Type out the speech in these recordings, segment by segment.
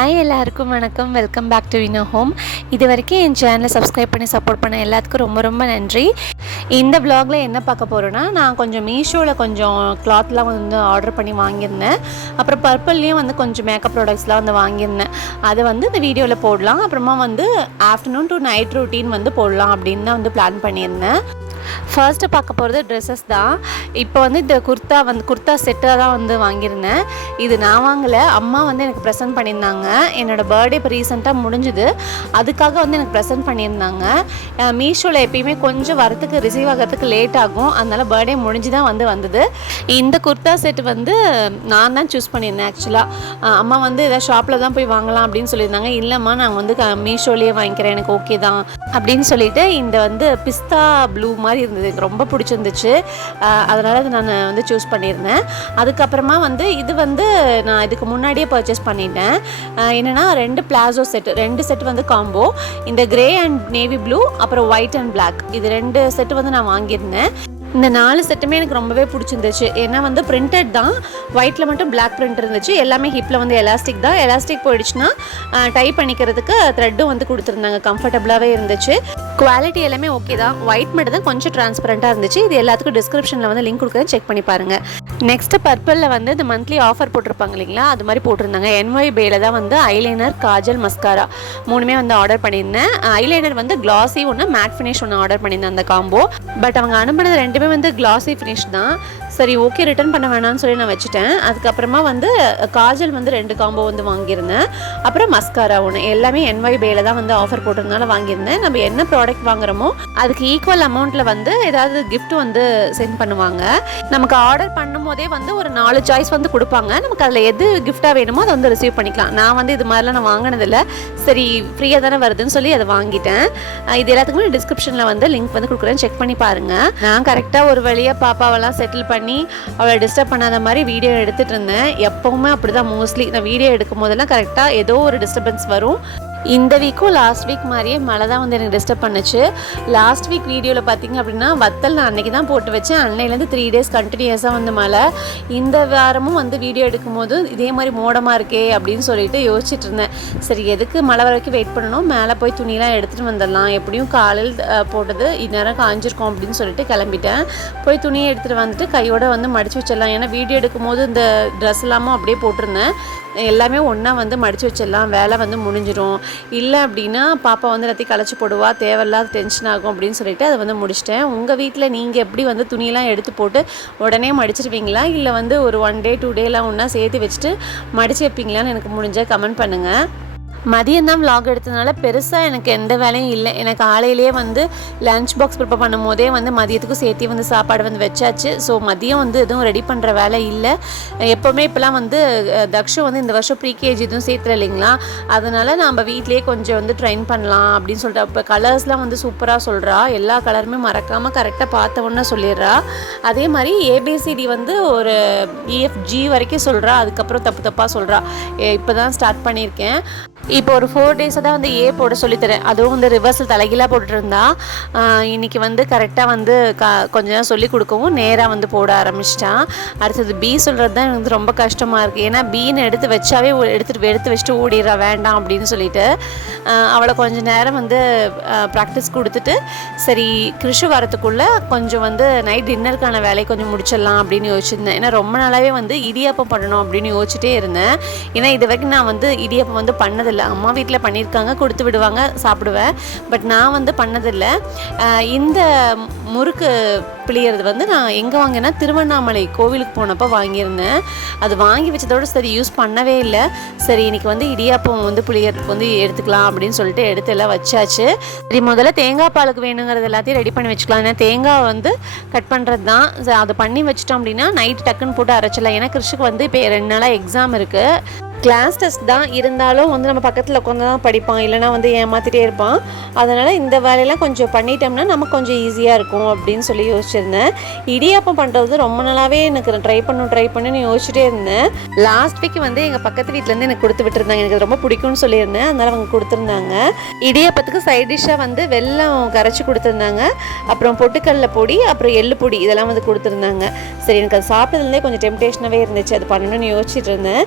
Hi எல்லாருக்கும் வணக்கம். Welcome back to Vino home. இது வரைக்கும் என் சேனலை சப்ஸ்கிரைப் பண்ணி சப்போர்ட் பண்ண எல்லாத்துக்கும் ரொம்ப ரொம்ப நன்றி. இந்த வ்ளாகில் என்ன பார்க்க போகிறோன்னா, நான் கொஞ்சம் மீஷோவில் கொஞ்சம் கிளாத்லாம் வந்து ஆர்டர் பண்ணி வாங்கியிருந்தேன். அப்புறம் பர்பிள்லேயும் வந்து கொஞ்சம் மேக்கப் ப்ராடக்ட்ஸ்லாம் வந்து வாங்கியிருந்தேன். அதை வந்து இந்த வீடியோவில் போடலாம். அப்புறமா வந்து ஆஃப்டர்நூன் டு நைட் ரொட்டீன் வந்து போடலாம் அப்படின்னு தான் வந்து பிளான் பண்ணியிருந்தேன். ஃபர்ஸ்ட்டு பார்க்க போகிறது ட்ரெஸ்ஸஸ் தான். இப்போ வந்து இந்த குர்த்தா செட்டாக தான் வந்து வாங்கியிருந்தேன். இது நான் வாங்கலை, அம்மா வந்து எனக்கு ப்ரெசென்ட் பண்ணியிருந்தாங்க. என்னோடய பர்த்டே இப்போ ரீசெண்டாக முடிஞ்சுது, அதுக்காக வந்து எனக்கு ப்ரெசென்ட் பண்ணியிருந்தாங்க. மீஷோவில் எப்பயுமே கொஞ்சம் வரத்துக்கு ரிசீவ் ஆகிறதுக்கு லேட் ஆகும், அதனால் பர்த்டே முடிஞ்சு தான் வந்தது. இந்த குர்த்தா செட்டு வந்து நான் தான் சூஸ் பண்ணியிருந்தேன். ஆக்சுவலாக அம்மா வந்து எதாவது ஷாப்பில் தான் போய் வாங்கலாம் அப்படின்னு சொல்லியிருந்தாங்க. இல்லைம்மா நான் வந்து மீஷோலேயே வாங்கிக்கிறேன், எனக்கு ஓகே தான் அப்படின்னு சொல்லிட்டு இந்த வந்து பிஸ்தா ப்ளூ மாதிரி இருந்தது, எனக்கு ரொம்ப பிடிச்சிருந்துச்சு. அதனால் அது நான் வந்து சூஸ் பண்ணியிருந்தேன். அதுக்கப்புறமா வந்து இது வந்து நான் இதுக்கு முன்னாடியே பர்ச்சேஸ் பண்ணிட்டேன். என்னென்னா 2 பிளாசோ செட்டு, 2 செட்டு வந்து காம்போ. இந்த கிரே அண்ட் நேவி ப்ளூ அப்புறம் ஒயிட் அண்ட் பிளாக், இது 2 செட்டு வந்து நான் வாங்கியிருந்தேன். இந்த 4 செட்டுமே எனக்கு ரொம்பவே பிடிச்சிருந்துச்சு. ஏன்னா வந்து பிரிண்டட் தான், ஒயிட்டில் மட்டும் பிளாக் பிரிண்ட் இருந்துச்சு. எல்லாமே ஹிப்பில் வந்து எலாஸ்டிக் தான். எலாஸ்டிக் போயிடுச்சுன்னா டை பண்ணிக்கிறதுக்கு த்ரெட்டும் வந்து கொடுத்துருந்தாங்க, கம்ஃபர்டபுளாகவே இருந்துச்சு. குவாலிட்டி எல்லாமே ஓகே தான். ஒயிட் மட்டும் தான் கொஞ்சம் டிரான்ஸ்பரண்ட்டாக இருந்துச்சு. இது எல்லாத்துக்கும் டிஸ்கிரிப்ஷனில் வந்து லிங்க் கொடுக்குறேன், செக் பண்ணி பாருங்கள். நெக்ஸ்ட்டு பர்பிளில் வந்து இந்த மந்த்லி ஆஃபர் போட்டிருப்பாங்க இல்லைங்களா, அது மாதிரி போட்டிருந்தாங்க. என்ஒய் பேல தான் வந்து ஐலைனர், காஜல், மஸ்காரா 3மே வந்து ஆர்டர் பண்ணியிருந்தேன். ஐலைனர் வந்து கிளாஸி ஒன்று, மேட் ஃபினிஷ் ஒன்று ஆர்டர் பண்ணியிருந்தேன் அந்த காம்போ. பட் அவங்க அனுப்பினது 2மே வந்து கிளாஸி ஃபினிஷ் தான். சரி ஓகே, ரிட்டர்ன் பண்ண வேணாம்னு சொல்லி நான் வச்சுட்டேன். அதுக்கப்புறமா வந்து காஜல் வந்து 2 காம்போ வந்து வாங்கியிருந்தேன். அப்புறம் மஸ்காரா ஒன்று, எல்லாமே என்ஒய் பேல தான் வந்து ஆஃபர் போட்டிருந்தனால வாங்கியிருந்தேன். நம்ம என்ன ப்ராடக்ட் வாங்குறோமோ அதுக்கு ஈக்குவல் அமௌண்ட்டில் வந்து ஏதாவது கிஃப்ட் வந்து சென்ட் பண்ணுவாங்க. நமக்கு ஆர்டர் பண்ணும் போதே வந்து ஒரு 4 சாய்ஸ் வந்து கொடுப்பாங்க. நமக்கு அதில் எது கிஃப்டாக வேணுமோ அதை வந்து ரிசீவ் பண்ணிக்கலாம். நான் வந்து இது மாதிரிலாம் நான் வாங்கினதில்லை, சரி ஃப்ரீயாக தானே வருதுன்னு சொல்லி அதை வாங்கிட்டேன். இது எல்லாத்துக்குமே டிஸ்கிரிப்ஷனில் வந்து லிங்க் வந்து கொடுக்குறேன், செக் பண்ணி பாருங்கள். நான் கரெக்டாக ஒரு வழியாக பாப்பாவெல்லாம் செட்டில் பண்ணி அவளை டிஸ்டர்ப் பண்ணாத மாதிரி வீடியோ எடுத்துகிட்டு இருந்தேன். எப்போவுமே அப்படி தான், மோஸ்ட்லி நான் வீடியோ எடுக்கும் போதெல்லாம் கரெக்டாக ஏதோ ஒரு டிஸ்டர்பன்ஸ் வரும். இந்த வீக்கும் லாஸ்ட் வீக் மாதிரியே மழை தான் வந்து எனக்கு டிஸ்டர்ப் பண்ணுச்சு. லாஸ்ட் வீக் வீடியோவில் பார்த்தீங்க அப்படின்னா வத்தல் நான் அன்றைக்கி தான் போட்டு வச்சேன். அன்னையிலேருந்து 3 டேஸ் கண்டினியூஸாக வந்து மழை. இந்த வாரமும் வந்து வீடியோ எடுக்கும்போது இதே மாதிரி மோடமாக இருக்கே அப்படின்னு சொல்லிட்டு யோசிச்சுட்டு இருந்தேன். சரி எதுக்கு மழை வரைக்கும் வெயிட் பண்ணணும், மேலே போய் துணியெலாம் எடுத்துகிட்டு வந்துடலாம், எப்படியும் காலையில் போட்டது இந்நேரம் காஞ்சிருக்கோம் அப்படின்னு சொல்லிட்டு கிளம்பிட்டேன். போய் துணியை எடுத்துகிட்டு வந்துட்டு கையோட வந்து மடித்து வச்சிடலாம். ஏன்னா வீடியோ எடுக்கும்போது இந்த ட்ரெஸ் எல்லாமும் அப்படியே போட்டிருந்தேன். எல்லாமே ஒன்றா வந்து மடித்து வச்சிடலாம், வேலை வந்து முடிஞ்சிடும். இல்லை அப்படின்னா பாப்பா வந்து எல்லாத்தையும் களைச்சி போடுவா, தேவையில்லாத டென்ஷன் ஆகும் அப்படின்னு சொல்லிட்டு அதை வந்து முடிச்சிட்டேன். உங்கள் வீட்டில் நீங்கள் எப்படி வந்து துணியெல்லாம் எடுத்து போட்டு உடனே மடிச்சிருவீங்களா, இல்லை வந்து ஒரு 1 டே 2 டேலாம் ஒன்றா சேர்த்து வச்சுட்டு மடித்து வைப்பீங்களான்னு எனக்கு முடிஞ்சால் கமெண்ட் பண்ணுங்கள். மதியம் தான் vlog எடுத்ததுனால பெருசாக எனக்கு எந்த வேலையும் இல்லை. எனக்கு காலையிலேயே வந்து லன்ச் பாக்ஸ் ப்ரிப்பேர் பண்ணும் போதே வந்து மதியத்துக்கும் சேர்த்து வந்து சாப்பாடு வந்து வச்சாச்சு. ஸோ மதியம் வந்து எதுவும் ரெடி பண்ணுற வேலை இல்லை. எப்போவுமே இப்போலாம் வந்து தக்ஷு வந்து இந்த வருஷம் ப்ரீகேஜி எதுவும் சேர்த்துல இல்லைங்களா, அதனால் நம்ம வீட்லேயே கொஞ்சம் வந்து ட்ரெயின் பண்ணலாம் அப்படின்னு சொல்லிட்டு இப்போ கலர்ஸ்லாம் வந்து சூப்பராக சொல்கிறா. எல்லா கலருமே மறக்காமல் கரெக்டாக பார்த்த உடனே சொல்லிடுறா. அதே மாதிரி ஏபிசிடி வந்து ஒரு EFG வரைக்கும் சொல்கிறா, அதுக்கப்புறம் தப்பாக சொல்கிறா. இப்போ தான் ஸ்டார்ட் பண்ணியிருக்கேன். இப்போ ஒரு 4 டேஸாக தான் வந்து ஏ போட சொல்லித்தரேன். அதுவும் வந்து ரிவர்ஸில் தலைகீழாக போட்டுருந்தா. இன்றைக்கி வந்து கரெக்டாக வந்து கொஞ்சம் நேரம் சொல்லி கொடுக்கவும் நேராக வந்து போட ஆரம்பிச்சிட்டான். அடுத்தது பி சொல்கிறது தான் எனக்கு ரொம்ப கஷ்டமாக இருக்குது. ஏன்னா பீன்னு எடுத்து வச்சாவே எடுத்து வச்சுட்டு ஓடிடுறா வேண்டாம் அப்படின்னு சொல்லிட்டு. அவளை கொஞ்சம் நேரம் வந்து ப்ராக்டிஸ் கொடுத்துட்டு சரி கிருஷு வரத்துக்குள்ளே கொஞ்சம் வந்து நைட் டின்னருக்கான வேலையை கொஞ்சம் முடிச்சிடலாம் அப்படின்னு யோசிச்சிருந்தேன். ஏன்னா ரொம்ப நாளாகவே வந்து இடியாப்பம் பண்ணணும் அப்படின்னு யோசிச்சுட்டே இருந்தேன். ஏன்னா இது வரைக்கும் நான் வந்து இடியாப்பம் வந்து பண்ணதில்லை. அம்மா வீட்டில் பண்ணியிருக்காங்க, கொடுத்து விடுவாங்க, சாப்பிடுவேன். பட் நான் வந்து பண்ணதில்லை. இந்த முறுக்கு பிழியறது வந்து நான் எங்கே வாங்கினேன்னா திருவண்ணாமலை கோவிலுக்கு போனப்போ வாங்கியிருந்தேன். அது வாங்கி வச்சதோடு சரி யூஸ் பண்ணவே இல்லை. சரி இன்றைக்கி வந்து இடியாப்பம் வந்து பிழியறதுக்கு வந்து எடுத்துக்கலாம் அப்படின்னு சொல்லிட்டு எடுத்து எல்லாம் வச்சாச்சு. சரி முதல்ல தேங்காய் பாலுக்கு வேணுங்கிறது எல்லாத்தையும் ரெடி பண்ணி வச்சுக்கலாம். ஏன்னா தேங்காய் வந்து கட் பண்ணுறது தான். அதை பண்ணி வச்சிட்டோம் அப்படின்னா நைட்டு டக்குன்னு போட்டு அரைச்சிடலாம். ஏன்னா கிருஷுக்கு வந்து இப்போ 2 நாளாக எக்ஸாம் இருக்குது. கிளாஸ் டெஸ்ட் தான் இருந்தாலும் வந்து நம்ம பக்கத்தில் உட்காந்து தான் படிப்பான், இல்லைனா வந்து ஏமாற்றிட்டே இருப்பான். அதனால் இந்த வேலையெல்லாம் கொஞ்சம் பண்ணிட்டோம்னா நமக்கு கொஞ்சம் ஈஸியாக இருக்கும் அப்படின்னு சொல்லி யோசிச்சிருந்தேன். வச்சுருந்தேன். இடியாப்பம் பண்ணுறது ரொம்ப நாளாகவே எனக்கு ட்ரை பண்ணுன்னு யோசிச்சுட்டே இருந்தேன். லாஸ்ட் வீக் வந்து எங்கள் பக்கத்து வீட்டிலேருந்து எனக்கு கொடுத்து விட்டுருந்தாங்க. எனக்கு ரொம்ப பிடிக்கும்னு சொல்லியிருந்தேன். அதனால் அவங்க கொடுத்துருந்தாங்க. இடியாப்பத்துக்கு சைட் டிஷ்ஷாக வந்து வெல்லம் கரைச்சி கொடுத்துருந்தாங்க. அப்புறம் பொட்டுக்கடல பொடி, அப்புறம் எள்ளு பொடி இதெல்லாம் வந்து கொடுத்துருந்தாங்க. சரி, எனக்கு அது சாப்பிட்டதுலேருந்தே கொஞ்சம் டெம்டேஷனாகவே இருந்துச்சு. அது பண்ணணும்னு யோசிச்சுட்டு இருந்தேன்.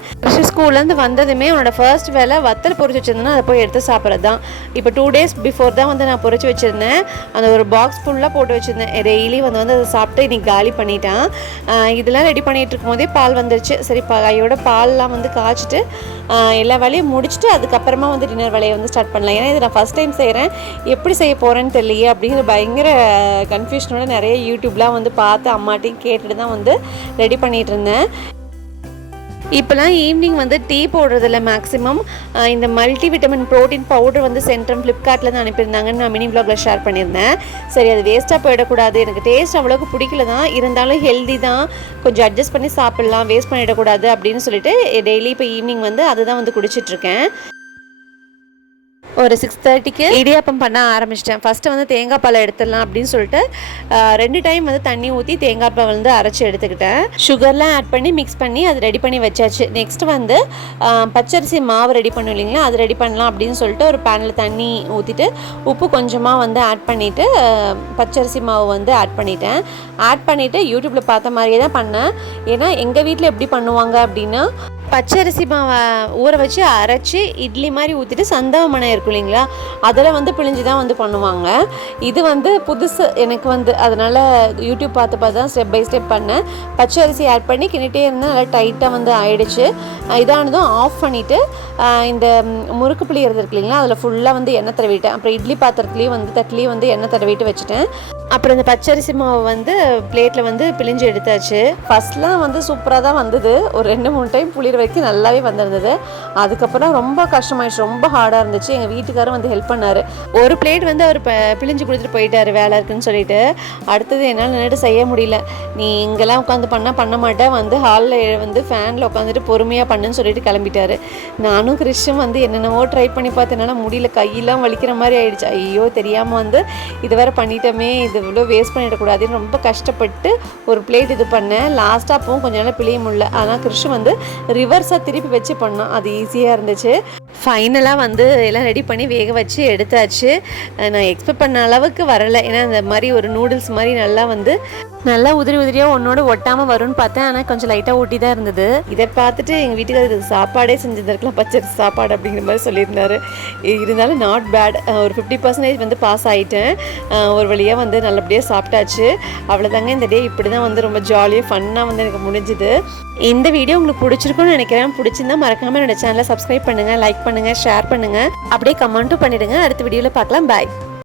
ஸ்கூல்லேருந்து வந்ததுமே அவனோட ஃபர்ஸ்ட் வேலை வத்தல் பொரிச்சு வச்சுருந்தேன்னா அதை போய் எடுத்து சாப்பிட்றது தான். இப்போ 2 days பிஃபோர் தான் வந்து நான் பொரிச்சு வச்சுருந்தேன். அந்த ஒரு பாக்ஸ் ஃபுல்லாக போட்டு வச்சுருந்தேன். டெய்லி வந்து அதை சாப்பிட்டு இன்றைக்கி காலி பண்ணிட்டான். இதெல்லாம் ரெடி பண்ணிகிட்டு இருக்கும் போதே பால் வந்துருச்சு. சரி, கையோட பால்லாம் வந்து காய்ச்சிட்டு எல்லா வேலையும் முடிச்சுட்டு அதுக்கப்புறமா வந்து டின்னர் வேலையை வந்து ஸ்டார்ட் பண்ணலாம். ஏன்னா இது நான் ஃபஸ்ட் டைம் செய்கிறேன், எப்படி செய்ய போகிறேன்னு தெரியலையே அப்படிங்கிற பயங்கர கன்ஃபியூஷனோட நிறைய யூடியூப்லாம் வந்து பார்த்து அம்மாட்டையும் கேட்டுட்டு தான் வந்து ரெடி பண்ணிகிட்டு இருந்தேன். இப்போலாம் ஈவினிங் வந்து டீ போடுறதில்ல. மேக்ஸிமம் இந்த மல்டி விட்டமின் ப்ரோட்டீன் பவுடர் வந்து சென்ட்ரம் ஃப்ளிப்கார்ட்லேருந்து அனுப்பியிருந்தாங்கன்னு நான் மினி வ்ளாகில் ஷேர் பண்ணியிருந்தேன். சரி, அது வேஸ்ட்டாக போயிடக்கூடாது. எனக்கு டேஸ்ட் அவ்வளோக்கு பிடிக்கல தான், இருந்தாலும் ஹெல்தி தான், கொஞ்சம் அட்ஜஸ்ட் பண்ணி சாப்பிட்லாம், வேஸ்ட் பண்ணிடக்கூடாது அப்படின்னு சொல்லிட்டு டெய்லி இப்போ ஈவினிங் வந்து அதுதான் வந்து குடிச்சிட்ருக்கேன். ஒரு 6:30க்கு இடியாப்பம் பண்ண ஆரம்பிச்சிட்டேன். ஃபஸ்ட்டு வந்து தேங்காய் பாலை எடுத்துடலாம் அப்படின்னு சொல்லிட்டு 2 டைம் வந்து தண்ணி ஊற்றி தேங்காய் பால் வந்து அரைச்சி எடுத்துக்கிட்டேன். சுகர்லாம் ஆட் பண்ணி மிக்ஸ் பண்ணி அது ரெடி பண்ணி வச்சாச்சு. நெக்ஸ்ட் வந்து பச்சரிசி மாவு ரெடி பண்ணும் இல்லைங்களா, அது ரெடி பண்ணலாம் அப்படின்னு சொல்லிட்டு ஒரு பேனில் தண்ணி ஊற்றிட்டு உப்பு கொஞ்சமாக வந்து ஆட் பண்ணிவிட்டு பச்சரிசி மாவு வந்து ஆட் பண்ணிவிட்டு யூடியூப்பில் பார்த்த மாதிரியே தான் பண்ணேன். ஏன்னா எங்கள் வீட்டில் எப்படி பண்ணுவாங்க அப்படின்னா, பச்சரிசி மாவை ஊற வச்சு அரைச்சி இட்லி மாதிரி ஊற்றிட்டு சந்தவ மனை இருக்கும் இல்லைங்களா, அதில் வந்து பிழிஞ்சு தான் வந்து பண்ணுவாங்க. இது வந்து புதுசு எனக்கு வந்து, அதனால் யூடியூப் பார்த்து தான் ஸ்டெப் பை ஸ்டெப் பண்ணேன். பச்சரிசி ஆட் பண்ணி கிண்டிகிட்டே இருந்தால் நல்லா டைட்டாக வந்து ஆயிடுச்சு. இதானதும் ஆஃப் பண்ணிவிட்டு இந்த முறுக்கு புளியறது இருக்கு இல்லைங்களா, அதில் ஃபுல்லாக வந்து எண்ணெய் தடவிட்டேன். அப்புறம் இட்லி பாத்திரத்துலேயும் வந்து தட்டிலையும் வந்து எண்ணெய் தடவிட்டு வச்சுட்டேன். அப்புறம் இந்த பச்சரிசி மாவு வந்து பிளேட்டில் வந்து பிழிஞ்சு எடுத்தாச்சு. ஃபஸ்ட்லாம் வந்து சூப்பராக தான் வந்தது. ஒரு 2-3 டைம் புளிர வரைக்கும் நல்லாவே வந்திருந்தது. அதுக்கப்புறம் ரொம்ப கஷ்டமாயிடுச்சு, ரொம்ப ஹார்டாக இருந்துச்சு. எங்கள் வீட்டுக்காரரும் வந்து ஹெல்ப் பண்ணார். ஒரு பிளேட் வந்து அவர் பிழிஞ்சு கொடுத்துட்டு போயிட்டார் வேலை இருக்குன்னு சொல்லிட்டு. அடுத்தது என்னால் நின்றுட்டு செய்ய முடியல. நீ இங்கெல்லாம் உட்காந்து பண்ண மாட்டேன், வந்து ஹாலில் வந்து ஃபேனில் உட்காந்துட்டு பொறுமையாக பண்ணுன்னு சொல்லிட்டு கிளம்பிட்டார். நானும் கிறிஷும் வந்து என்னென்னவோ ட்ரை பண்ணி பார்த்து என்னால் முடியல, கையெல்லாம் வலிக்கிற மாதிரி ஆயிடுச்சு. ஐயோ, தெரியாமல் வந்து இது வேறு பண்ணிட்டோமே, இது இவ்வளோ வேஸ்ட் பண்ணிடக்கூடாதுன்னு ரொம்ப கஷ்டப்பட்டு ஒரு பிளேட் இது பண்ணேன். லாஸ்ட்டாக அப்பவும் கொஞ்சம் நாள் பிழிய முடியல. ஆனால் கிறிஷு வந்து ரிவர்ஸாக திருப்பி வச்சு பண்ணோம், அது ஈஸியாக இருந்துச்சு. ஃபைனலாக வந்து எல்லாம் ரெடி பண்ணி வேக வச்சு எடுத்தாச்சு. நான் எக்ஸ்பெக்ட் பண்ண அளவுக்கு வரலை. ஏன்னா இந்த மாதிரி ஒரு நூடுல்ஸ் மாதிரி நல்லா உதிரி உதிரியாக ஒன்றோடு ஒட்டாமல் வரும்னு பார்த்தேன். ஆனால் கொஞ்சம் லைட்டாக ஊட்டி தான் இருந்தது. இதை பார்த்துட்டு எங்கள் வீட்டுக்கு சாப்பாடே செஞ்சுருக்கலாம், பச்சரிசி சாப்பாடு அப்படிங்கிற மாதிரி சொல்லியிருந்தாரு. இருந்தாலும் நாட் பேட். ஒரு 50% வந்து பாஸ் ஆகிட்டேன். ஒரு வழியாக வந்து நல்லபடியாக சாப்பிட்டாச்சு. அவ்வளோதாங்க, இந்த டே இப்படி தான் வந்து ரொம்ப ஜாலியாக ஃபன்னாக வந்து எனக்கு முடிஞ்சுது. இந்த வீடியோ உங்களுக்கு பிடிச்சிருக்குன்னு நினைக்கிறேன். பிடிச்சிருந்தா மறக்காமல் என்னோட சேனலை சப்ஸ்கிரைப் பண்ணுங்கள், லைக் பண்ணுங்கள், ஷேர் பண்ணுங்கள், அப்படியே கமெண்ட்டும் பண்ணிவிடுங்க. அடுத்த வீடியோவில் பார்க்கலாம். பாய்.